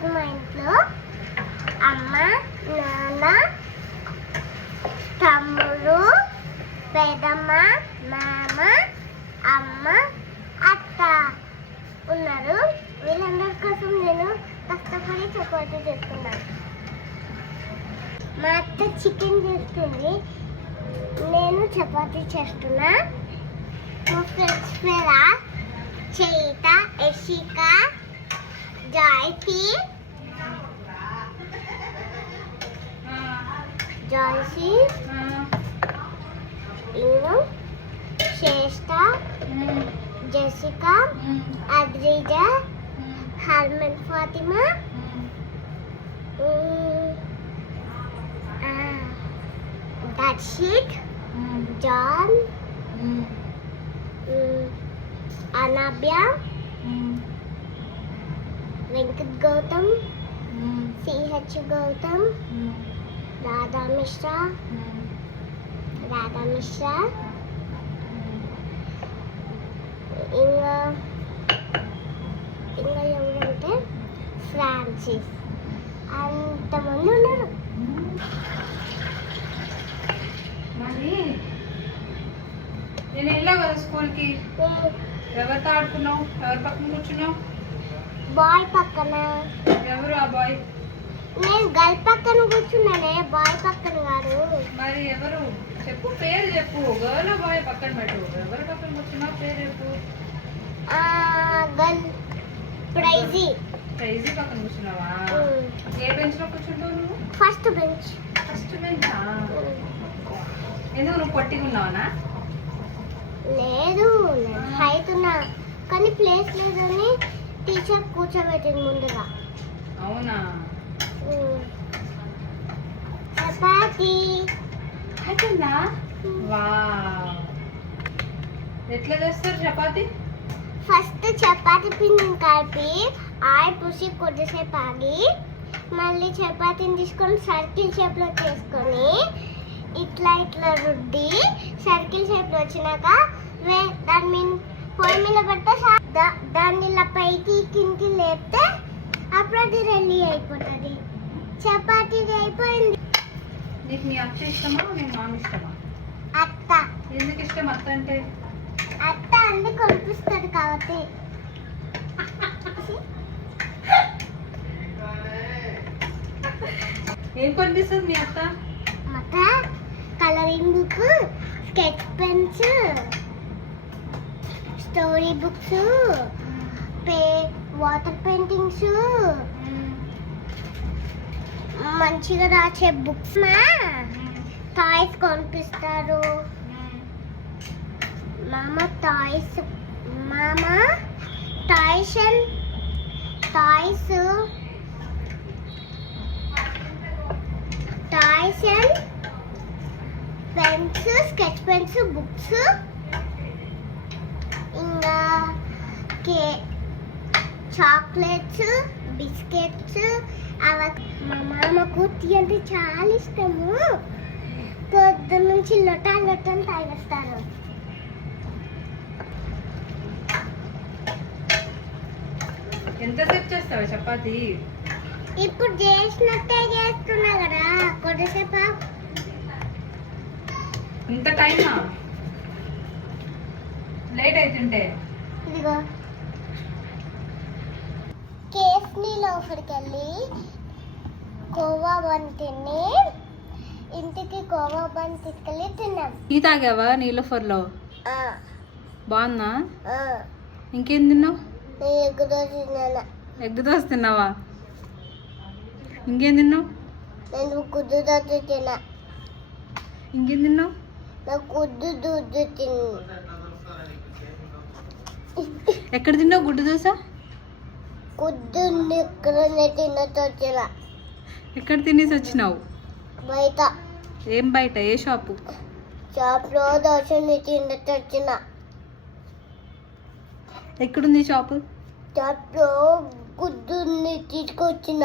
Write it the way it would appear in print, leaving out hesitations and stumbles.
ఈరోజు మా ఇంట్లో అమ్మ, నాన్న, తమ్ముడు, పెదమ్మ, మామ, అమ్మ, అత్త ఉన్నారు. వీళ్ళందరి కోసం నేను కష్టపడి చపాతీ చేస్తున్నాను. మా అత్త చికెన్ చేస్తుంది, నేను చపాతీ చేస్తున్నా. మా ఫ్రెండ్స్ పేర చైత, యశిక, జాయ్సీ, ఇంకా Shreshtha, Jessica, Adrija, Harman Fatima, Darshith, John, Anabhya, Venkat Gautam, CH Gautam, Radha Mishra, ఇంకా ఎవరంటే ఫ్రాన్సిస్. అంతమంది ఉన్నారు. మరి నేను వెళ్ళావు కదా స్కూల్కి, ఎవరితో ఆడుకున్నావు? ఎవరి పక్కన కూర్చున్నావు? బాయ్ పక్కన. ఎవరు ఆ బాయ్? నేను గర్ల్ పక్కన కూర్చున్నానే, బాయ్ పక్కన కాదు. మరి ఎవరు చెప్పు, పేరు చెప్పు. గర్ల్ బాయ్ పక్కన పెట్టు. ఎవరి పక్కన కూర్చున్నావు? పేరు చెప్పు. గర్ల్ ప్రైజీ. ప్రైజీ పక్కన కూర్చున్నావా? ఏ బెంచ్ లో కూర్చుంటావు నువ్వు? First bench. ఫస్ట్ బెంచా? ఎందుకు నువ్వు పొట్టిగా ఉన్నావనా? లేదు, హైట్ ఉన్నా కానీ ప్లేస్ లేదని టీచర్ కూర్చోబెట్టింది ముందుగా. అవునా? చపాతీ అయిపోయిందా? వా, ఎట్లా చేస్తారు చపాతీ? ఫస్ట్ చపాతీ పిండిని కలిపి ఆయిల్ పూసి కొద్దిసేపు ఆగి మళ్ళీ చపాతీని తీసుకొని సర్కిల్ షేప్లో చేసుకొని ఇట్లా రుద్ది సర్కిల్ షేప్లో వచ్చినాక దాని మీద పొయ్యి మీద పెడితే దాన్ని ఇలా పైకి కిందికి లేపితే అప్పుడు అది రెడీ అయిపోతుంది. చపాతీ అయిపోయింది. నీకు మీ అత్త ఇష్టమా, మీ మామ ఇష్టమా? అత్త. ఎందుకు ఇష్టం అత్త అంటే? అత్త అన్ని కొనిపిస్తుంది కాబట్టి. ఏం కొనిపిస్తుంది మీ అత్త? అత్త colouring book, sketch pens, story books, water paintings, మంచిగా రాసే బుక్స్, టాయ్స్ కొనిపిస్తారు. మామ toys and pens, sketch pens, books, ఇంకా చాక్లెట్స్, బిస్కెట్స్. మా మామకు టీ అంటే చాలా ఇష్టము. పొద్దున్న నుంచి లొటాలు తాగేస్తారు. ఎంతసేపు చేస్తావా చపాతీ? ఇప్పుడు చేసినట్టే చేస్తున్నా కదా, కొద్దిసేపు. ఇంత టైమా? లేట్ అవుతుంటే ఇదిగో కేఫ్ని లోపలికి వెళ్ళి కోవా బన్ తిని ఇంటికి కోవా బన్ తీసుకెళ్ళి తిన్నాం. టీ తాగావా నీలోఫర్లో? బాగుందా? ఇంకేం తిన్నావు? ఎగ్ దోశ తిన్నాను. ఎగ్ దోశ తిన్నావా? ఇంకేం తిన్నావు? నేను గుడ్డు దోశ తిన్నా. ఇంకేం తిన్నావు? నాకు గుడ్డు దోశ తిన్నా. ఎక్కడ తిన్నావు గుడ్డు దోశ? గుడ్డు ఇక్కడనే తిన్నట్టు వచ్చిన. ఎక్కడ తినేసి వచ్చినావు? బయట. ఏం బయట? ఏ షాపు? షాప్లో దోశని తిన్నట్టు వచ్చిన. ఎక్కడుంది షాపు? షాప్లో గుడ్డుని తీసుకొచ్చిన.